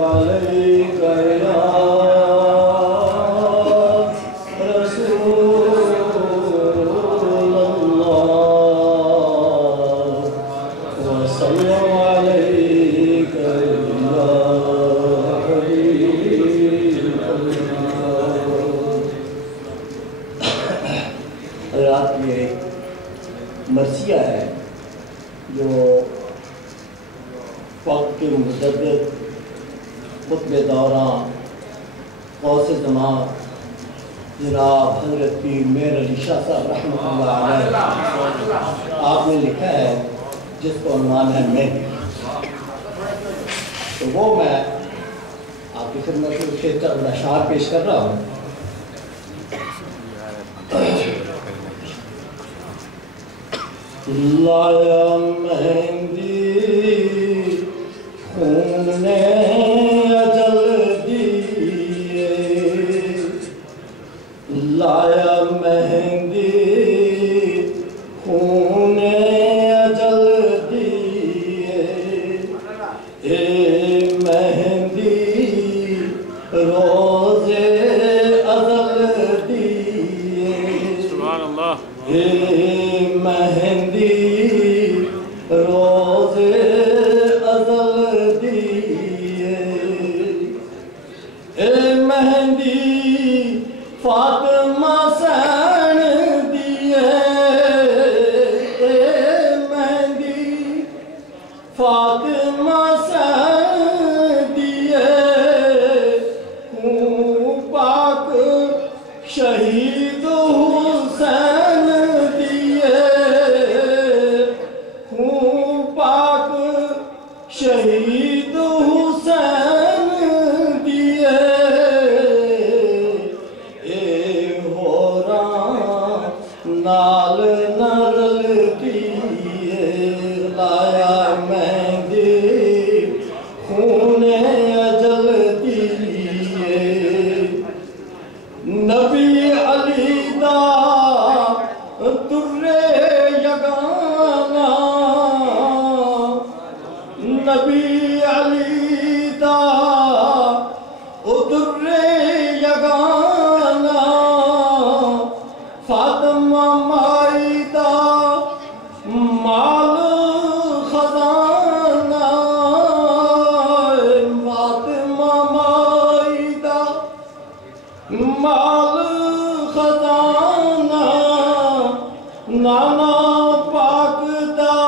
عليك يا رسول الله وصلوا عليك يا حبيب الله. رات میں مرثیہ ہے جو وقت کے مجدد خطب دوران غوث زمان جناب حضرت پیر مہر علی شاہ صاحب رحمۃ اللہ علیہ آپ نے لکھا ہے جس کو عنوان ہے میں، تو وہ میں آپ کی خدمت میں چند اشعار پیش کر رہا ہوں۔ لایا مہندی خون نے اجل دیے، لایا مہندی خون نے اجل دیے، اے مہندی روز ازل دیے، سبحان اللہ، اے مہندی روز ازل دیے، اے مہندی فاطمہ سین دیے، اے مہندی فاطمہ سین دیے، ہوں پاک شہید حسین دیے، ہوں پاک شہید حسین دیے، اے ہوران نال نرل دیے، لایا مہندی خون اجل دیے، نبی علی دا در یگانا، نبی علی دا در یگانا، فاطمہ مائی دا مال خزانہ، فاطمہ مائی دا مال خزانہ، نانا پاک دا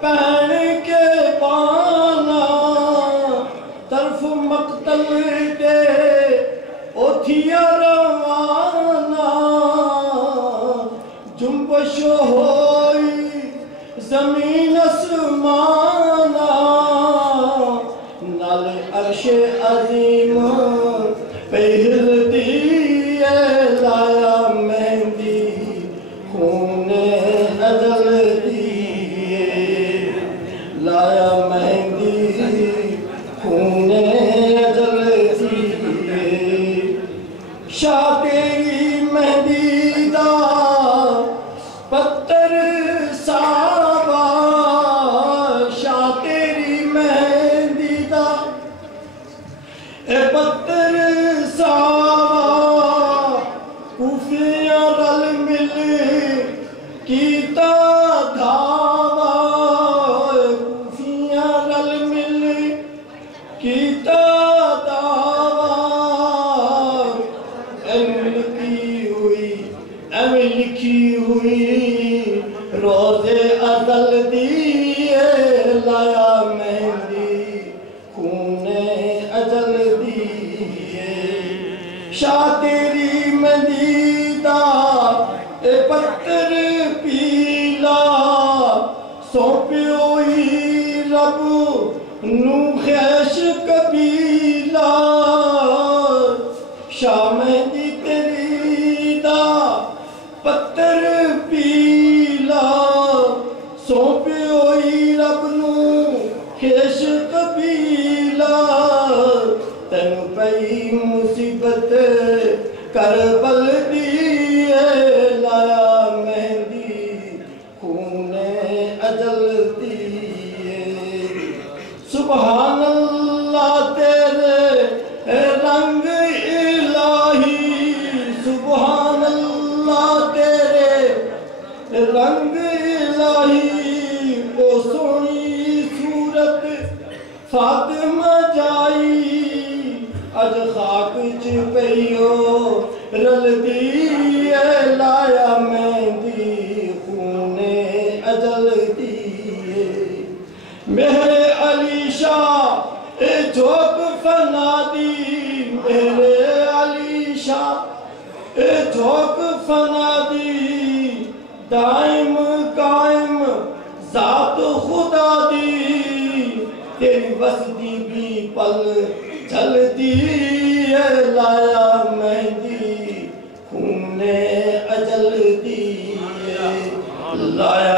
پہن کے پانا، طرف مقتل دے اوتھیا روانہ، جنبش ہوئی زمین اسمانہ، نال عرش عظیم پہر دیئے، لایا مہندی خون اجل دیئے، لایا مہندی خون اجل دیئے، شاہ تیری مہندی دا پتر ساوا، شاہ تیری مہندی دا اے پتر ساوا، کوفیاں رل مل کیتا دھاوا، کوفیاں رل مل کیتا دھاوا، ایویں لکھی ہوئی روز ازل دیے، لایا مہندی خون اجل دیے، شاہ تیری مہندی دا اے پتر پیلا، سونپیوئی رب نو خیش قبیلہ، شاہ مہندی تیری دا پتر پیلا، سونپیوئی رب نو خیش قبیلہ، تینو پئی مصیبت کربل دیئے، لایا مہندی خون اجل دیئے، سبحان اللہ تیرے یو رلدی لایا مہندی خون اجل دی میرے علی شاہ جھوک فنا دی میرے علی شاہ جھوک فنا دی دائم قائم ذات خدا دی تیری وسدی بھی پل جلدی لایا مہندی خون اجل دی لایا